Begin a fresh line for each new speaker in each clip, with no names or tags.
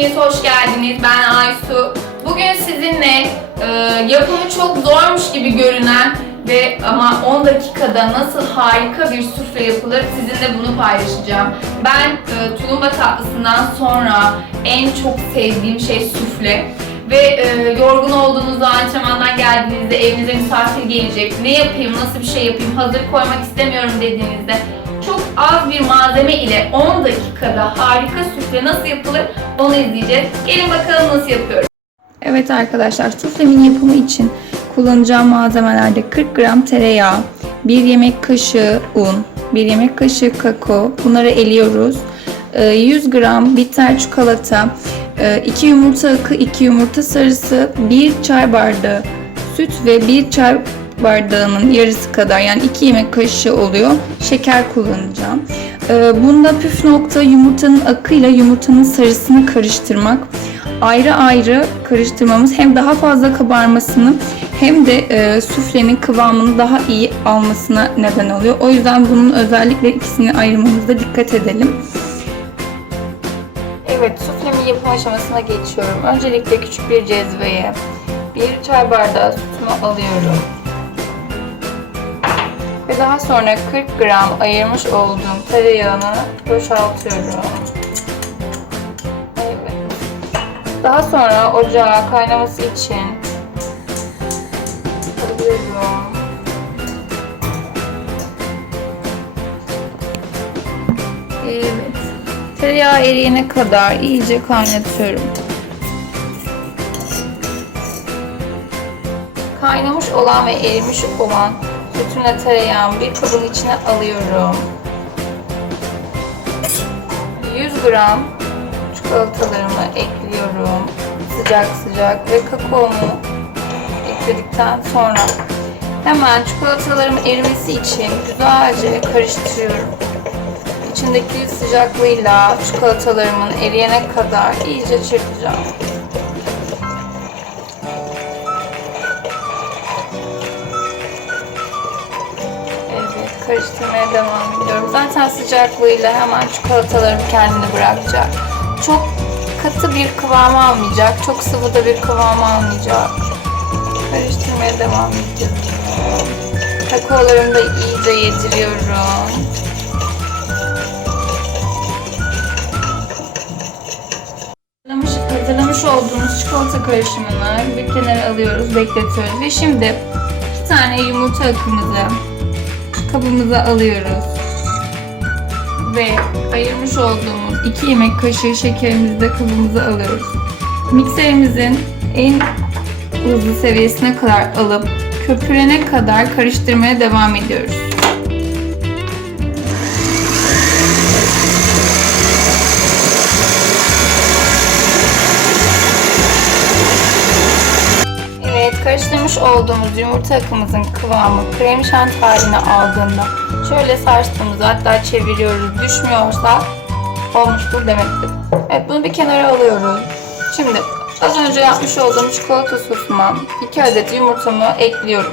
hepiniz hoş geldiniz. Ben Aysu. Bugün sizinle e, yapımı çok zormuş gibi görünen ve ama 10 dakikada nasıl harika bir sufle yapılır sizinle bunu paylaşacağım. Ben e, tulumba tatlısından sonra en çok sevdiğim şey sufle. Ve e, yorgun olduğunuzda, antrenmandan geldiğinizde, evinize misafir gelecek, ne yapayım, nasıl bir şey yapayım, hazır koymak istemiyorum dediğinizde çok az bir malzeme ile 10 dakikada harika sufle nasıl yapılır onu izleyeceğiz. Gelin bakalım nasıl yapıyorum.
Evet arkadaşlar suflemin yapımı için kullanacağım malzemelerde 40 gram tereyağı, 1 yemek kaşığı un, 1 yemek kaşığı kakao bunları eliyoruz. Ee, 100 gram bitter çikolata, 2 yumurta akı, 2 yumurta sarısı, 1 çay bardağı süt ve 1 çay bardağının yarısı kadar yani 2 yemek kaşığı oluyor şeker kullanacağım. Ee, Bunda püf nokta yumurtanın akıyla yumurtanın sarısını karıştırmak ayrı ayrı karıştırmamız hem daha fazla kabarmasını hem de e, suflenin kıvamını daha iyi almasına neden oluyor. O yüzden bunun özellikle ikisini ayırmamızda dikkat edelim. Evet, suflemin yapım aşamasına geçiyorum. Öncelikle küçük bir cezveye bir çay bardağı sütümü alıyorum. Daha sonra 40 gram ayırmış olduğum tereyağını boşaltıyorum. Evet. Daha sonra ocağa kaynaması için alıyorum. Evet. Tereyağı eriyene kadar iyice kaynatıyorum. Kaynamış olan ve erimiş olan sütümle tereyağımı bir kabın içine alıyorum. 100 gram çikolatalarımı ekliyorum. Sıcak sıcak ve kakaomu ekledikten sonra hemen çikolatalarımın erimesi için güzelce karıştırıyorum. İçindeki sıcaklığıyla çikolatalarımın eriyene kadar iyice çırpacağım. Karıştırmaya devam ediyorum. Zaten sıcaklığıyla hemen çikolatalarım kendini bırakacak. Çok katı bir kıvam almayacak, çok sıvı da bir kıvam almayacak. Karıştırmaya devam ediyorum. Kakaolarımı da iyice yediriyorum. Hazırlamış, hazırlamış olduğumuz çikolata karışımını bir kenara alıyoruz, bekletiyoruz. Ve şimdi iki tane yumurta akımızı kabımıza alıyoruz. Ve ayırmış olduğumuz 2 yemek kaşığı şekerimizi de kabımıza alıyoruz. Mikserimizin en hızlı seviyesine kadar alıp köpürene kadar karıştırmaya devam ediyoruz. Karıştırmış olduğumuz yumurta akımızın kıvamı krem şanti haline aldığında şöyle sarstığımızda hatta çeviriyoruz düşmüyorsa olmuştur demektir. Evet bunu bir kenara alıyoruz. Şimdi az önce yapmış olduğum çikolata sosuma 2 adet yumurtamı ekliyorum.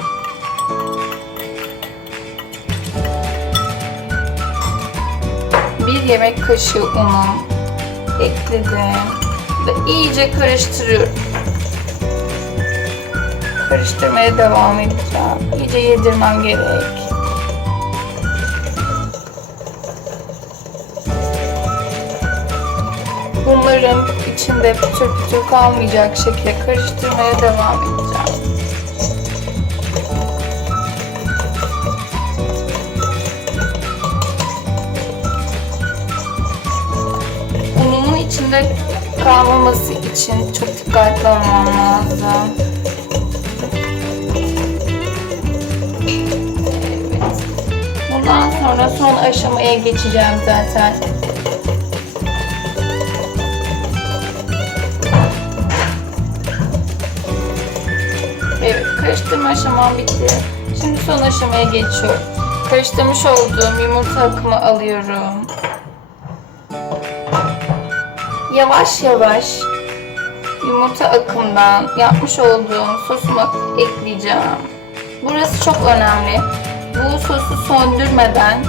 Bir yemek kaşığı unum ekledim ve iyice karıştırıyorum karıştırmaya devam edeceğim. İyice yedirmem gerek. Bunların içinde pütür pütür kalmayacak şekilde karıştırmaya devam edeceğim. Unumun içinde kalmaması için çok dikkatli olmam lazım. Sonra son aşamaya geçeceğim zaten. Evet, karıştırma aşamam bitti. Şimdi son aşamaya geçiyorum. Karıştırmış olduğum yumurta akımı alıyorum. Yavaş yavaş yumurta akımdan yapmış olduğum sosumu ekleyeceğim. Burası çok önemli bu sosu söndürmeden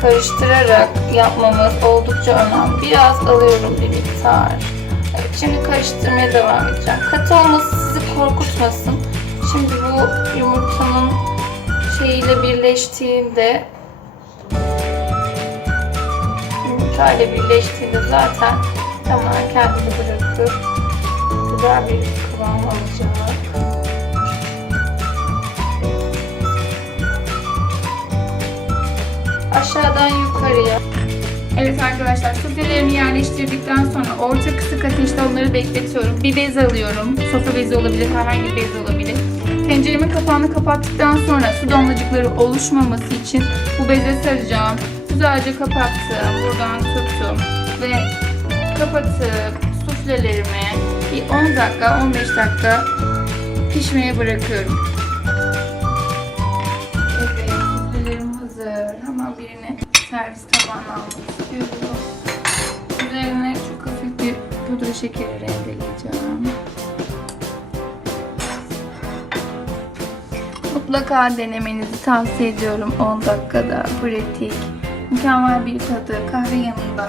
karıştırarak yapmamız oldukça önemli. Biraz alıyorum bir miktar. Evet, şimdi karıştırmaya devam edeceğim. Katı olması sizi korkutmasın. Şimdi bu yumurtanın şeyiyle birleştiğinde yumurtayla birleştiğinde zaten tamamen kendini bırakıp güzel bir kıvam alacak. Aşağıdan yukarıya.
Evet arkadaşlar suflelerini yerleştirdikten sonra orta kısık ateşte onları bekletiyorum. Bir bez alıyorum. Sofra bezi olabilir, herhangi bir bez olabilir. Tenceremin kapağını kapattıktan sonra su damlacıkları oluşmaması için bu beze saracağım. Güzelce kapattım. Buradan tuttum. Ve kapatıp suflelerimi bir 10 dakika, 15 dakika pişmeye bırakıyorum. Servis tabağına almak istiyorum. Üzerine çok hafif bir pudra şekeri rendeleyeceğim. Mutlaka denemenizi tavsiye ediyorum 10 dakikada pratik. Mükemmel bir tadı kahve yanında